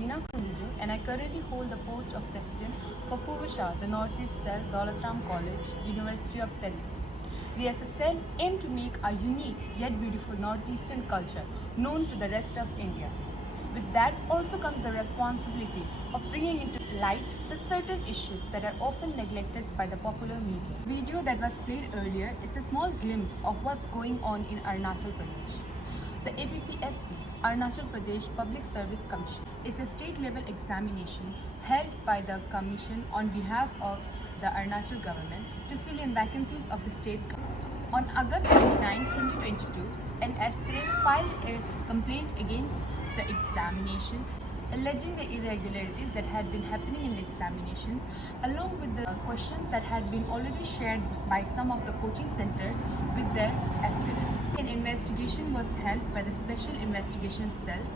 Jeena and I currently hold the post of President for Puvasha, the Northeast Cell, Daulatram College, University of Delhi. We as a cell aim to make our unique yet beautiful Northeastern culture known to the rest of India. With that also comes the responsibility of bringing into light the certain issues that are often neglected by the popular media. The video that was played earlier is a small glimpse of what's going on in Arunachal Pradesh. The appsc, Arunachal Pradesh Public Service Commission, is a state-level examination held by the Commission on behalf of the Arunachal government to fill in vacancies of the state government. On August 29, 2022, an aspirant filed a complaint against the examination alleging the irregularities that had been happening in the examinations along with the questions that had been already shared by some of the coaching centers with their aspirants. An investigation was held by the Special Investigation Cells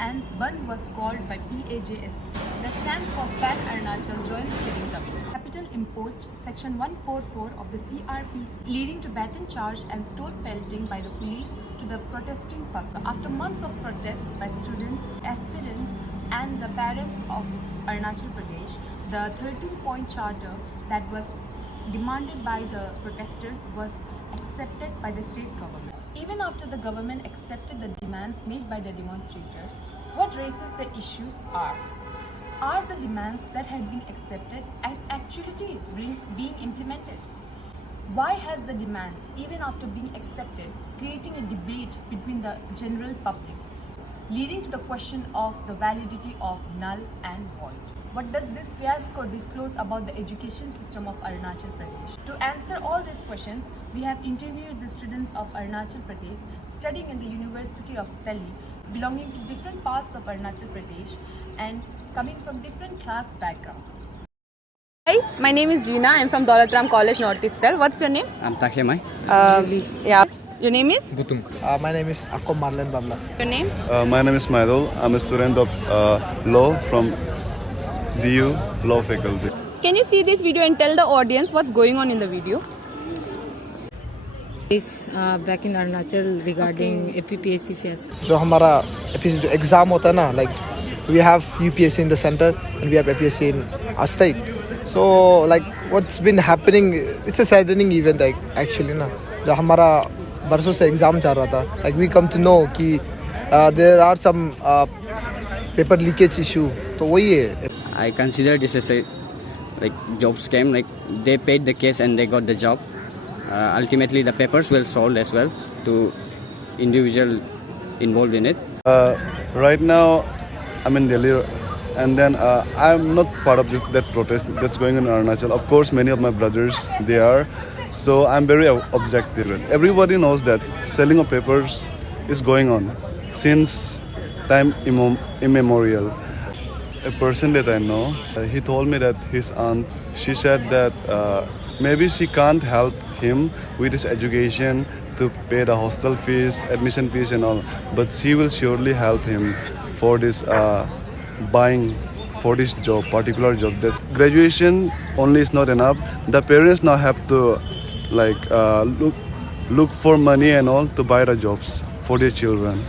and Band was called by PAJSC, that stands for Pan Arunachal Joint Steering Committee. Capital imposed Section 144 of the CRPC, leading to baton charge and stone pelting by the police to the protesting public. After months of protests by students, aspirants and the parents of Arunachal Pradesh, the 13-point charter that was demanded by the protesters was accepted by the state government. Even after the government accepted the demands made by the demonstrators, what raises the issues are the demands that had been accepted and actually being implemented? Why has the demands, even after being accepted, creating a debate between the general public, leading to the question of the validity of null and void? What does this fiasco disclose about the education system of Arunachal Pradesh? To answer all these questions, we have interviewed the students of Arunachal Pradesh studying in the University of Delhi, belonging to different parts of Arunachal Pradesh and coming from different class backgrounds. Hi, my name is Jeena. I'm from Daulatram College, Northeast Cell. What's your name? I'm Takemai. Yeah. Your name is? Butung. My name is Akko Marlen Babla. Your name? My name is Maidul. I'm a student of law from DU Law Faculty. Can you see this video and tell the audience what's going on in the video? Is back in Arunachal regarding APPSC fiasco. जो हमारा APSC जो exam होता है ना, like we have UPSC in the center and we have APSC in our state. So like what's been happening, it's a saddening event like actually ना. जो हमारा बरसों से exam चल रहा था, like we come to know कि there are some paper leakage issue. तो वही है. I consider this as a job scam. Like they paid the case and they got the job. Ultimately, the papers were sold as well to individual involved in it. Right now, I'm in Delhi, and then I'm not part of that protest that's going on in Arunachal. Of course, many of my brothers, they are. So I'm very objective. Everybody knows that selling of papers is going on since time immemorial. A person that I know, he told me that his aunt, she said that maybe she can't help him with his education to pay the hostel fees, admission fees and all, but she will surely help him for this buying for this job, particular job. That graduation only is not enough. The parents now have to look for money and all to buy the jobs for their children.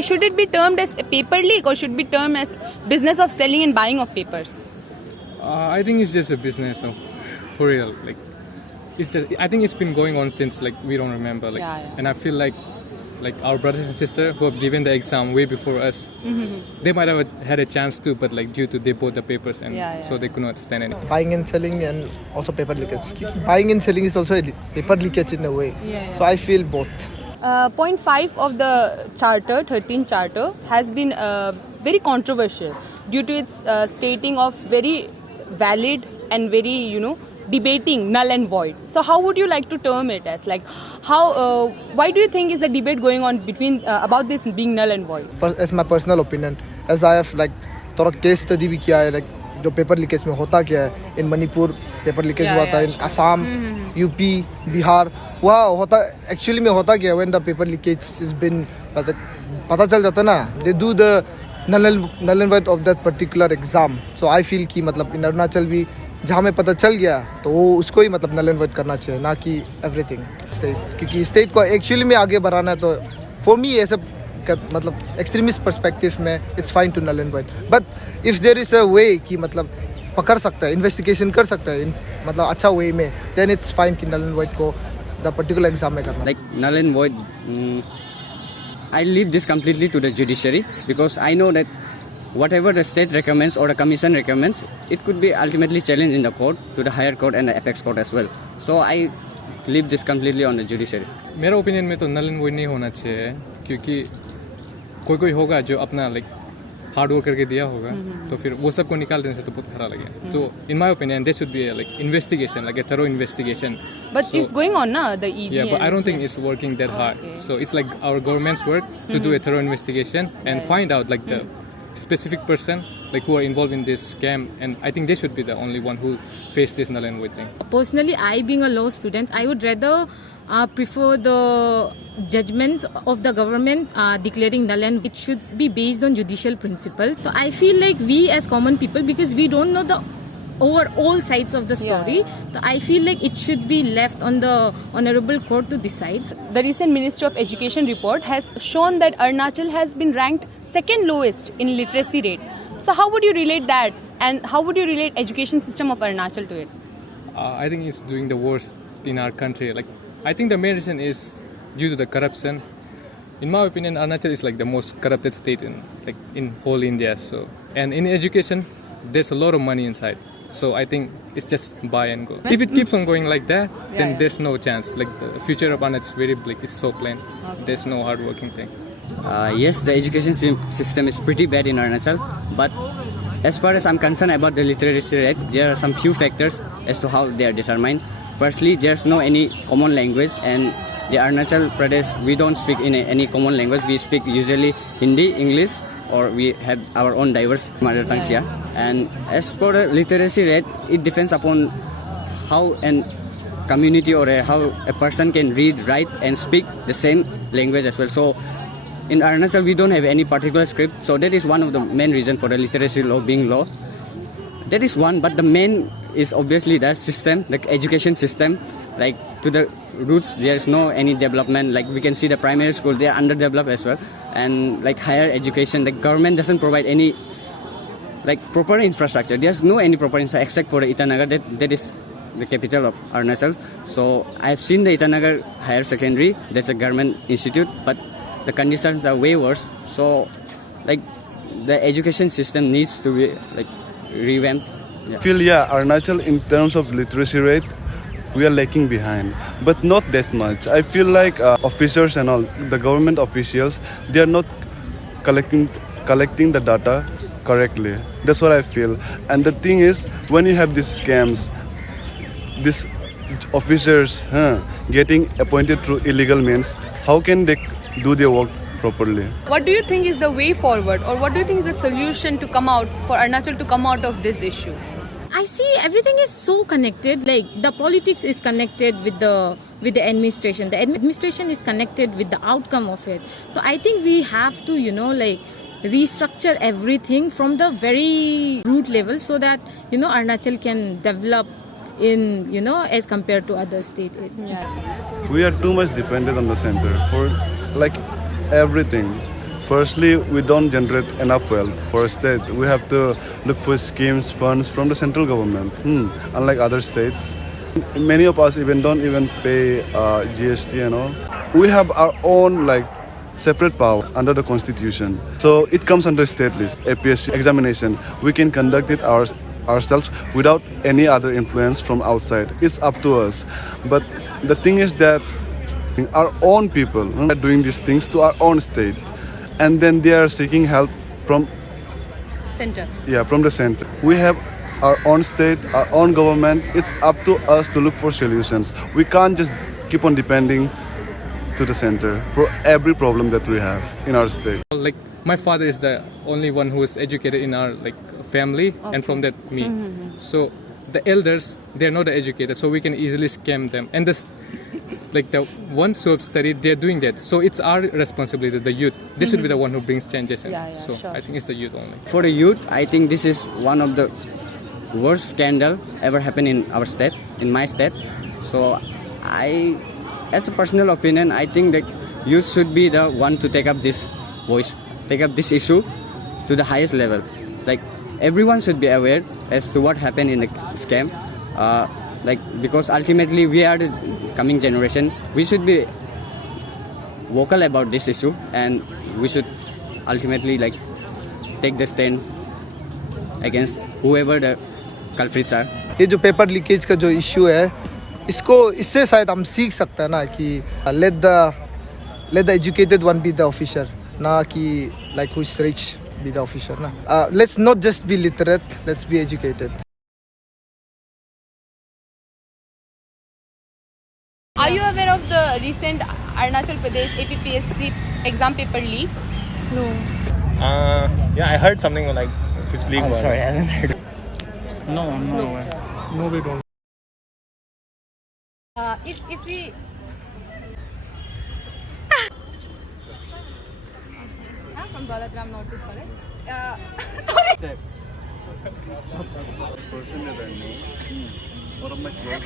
Should it be termed as a paper leak or should it be termed as business of selling and buying of papers? I think it's just a business of, for real. Like, it's just, I think it's been going on since we don't remember. And I feel like our brothers and sisters who have given the exam way before us, they might have had a chance too, but due to they bought the papers and so they could not stand anything. Buying and selling and also paper leakage. Buying and selling is also a paper leakage in a way. So I feel both. Point 5 of the charter, 13 charter, has been very controversial due to its stating of very valid and very, debating null and void. So how would you like to term it as? Why do you think is the debate going on between about this being null and void? As my personal opinion, as I have थोड़ा case study भी किया है, जो paper leakage में होता क्या है. इन Manipur paper leakage हुआ था, इन असम, यूपी, बिहार, वहाँ होता एक्चुअली में होता क्या है. when the paper leakage has been पता चल जाता ना, they do the null and void of that particular exam. So I feel कि मतलब in अरुणाचल भी जहाँ में पता चल गया तो वो उसको ही मतलब null and void करना चाहिए, ना कि everything state, क्योंकि state को एक्चुअली में आगे बढ़ाना है. तो for me ऐसे मतलब एक्सट्रीमिस्ट पर्सपेक्टिव में it's fine to null and white, but if there is a way कि मतलब पकड़ सकता है, इन्वेस्टिगेशन कर सकता है मतलब अच्छा वे में, देन इट्स फाइन कि नल एंड वाइट को द पर्टिकुलर एग्जाम में करना. Like null and void, I leave this completely to the judiciary because I know that whatever the state recommends or the commission recommends, it could be ultimately challenged in the court, to the higher court and the apex court as well. So I leave this completely on the judiciary. मेरा opinion में तो null and void नहीं होना चाहिए, क्योंकि कोई होगा जो अपना लाइक हार्ड वर्क करके दिया होगा, तो फिर वो सबको निकाल देने से तो बहुत खराब लगे. तो in my opinion there should be like investigation, like a thorough investigation. But it's going on na, the ED. Yeah, but I don't think it's working that hard. So it's like our government's work to do a thorough investigation and find out like the specific person like who are involved in this scam, and I think they should be the only one who face this null and void thing. Personally, I being a law student, I would rather prefer the judgments of the government declaring null and it should be based on judicial principles. So I feel like we as common people, because we don't know the over all sides of the story, so I feel like it should be left on the honorable court to decide. The recent Ministry of Education report has shown that Arunachal has been ranked second lowest in literacy rate. So how would you relate that, and how would you relate education system of Arunachal to it? I think it's doing the worst in our country. Like I think the main reason is due to the corruption. In my opinion, Arunachal is like the most corrupted state in whole India. So, and in education, there's a lot of money inside. So I think it's just buy and go. If it keeps on going like that, then there's no chance. Like the future of Arunachal is very bleak. It's so plain. There's no hard working thing. Yes, the education system is pretty bad in Arunachal, but as far as I'm concerned about the literacy rate, there are some few factors as to how they are determined. Firstly, there's no any common language, and the Arunachal Pradesh, we don't speak in any common language. We speak usually Hindi, English, or we have our own diverse mother tongues here. And as for the literacy rate, it depends upon how an community or how a person can read, write, and speak the same language as well. So in Arunachal, we don't have any particular script, so that is one of the main reasons for the literacy law being low. That is one, but the main is obviously the system, the education system. Like to the roots, there is no any development. Like we can see the primary school, they are underdeveloped as well, and like higher education, the government doesn't provide any like proper infrastructure. There's no any proper infrastructure except for the Itanagar, that is the capital of Arunachal. So I've seen the Itanagar Higher Secondary, that's a government institute, but the conditions are way worse. So like the education system needs to be like revamped. I feel Arunachal in terms of literacy rate, we are lagging behind, but not that much. I feel like officers and all, the government officials, they are not collecting the data correctly. That's what I feel. And the thing is, when you have these scams, these officers getting appointed through illegal means, how can they do their work properly? What do you think is the way forward, or what do you think is the solution to come out for Arunachal to come out of this issue? I see everything is so connected. Like the politics is connected with the administration. The administration is connected with the outcome of it. So I think we have to, like restructure everything from the very root level so that Arunachal can develop in as compared to other states. We are too much dependent on the center for like everything. Firstly, we don't generate enough wealth for a state. We have to look for schemes, funds from the central government. Unlike other states, many of us don't even pay GST and all. We have our own like separate power under the constitution. So it comes under state list, appsc examination. We can conduct it ourselves without any other influence from outside. It's up to us. But the thing is that our own people are doing these things to our own state, and then they are seeking help from Center. Yeah, from the center. We have our own state, our own government. It's up to us to look for solutions. We can't just keep on depending to the center for every problem that we have in our state. Like my father is the only one who is educated in our like family, and from that me. So the elders, they're not educated, so we can easily scam them. And this, like the ones who have studied, they're doing that. So it's our responsibility, the youth. This should be the one who brings changes. So sure. I think it's the youth only. For the youth, I think this is one of the worst scandal ever happened in our state, in my state. So as a personal opinion, I think that youth should be the one to take up this voice, take up this issue to the highest level. Like everyone should be aware as to what happened in the scam. Because ultimately we are the coming generation. We should be vocal about this issue, and we should ultimately take the stand against whoever the culprits are. ये जो paper leakage का जो issue है, इसको इससे शायद हम सीख सकते हैं ना कि let the educated one be the officer, ना कि like who's rich be the officer ना. Let's not just be literate, let's be educated. Are you aware of the recent Arunachal Pradesh APPSC exam paper leak? No. Yeah, I heard something like which league was. Sorry, I haven't heard. No, we don't. If we from Dolatram Northeast College. Person that I know, one of my close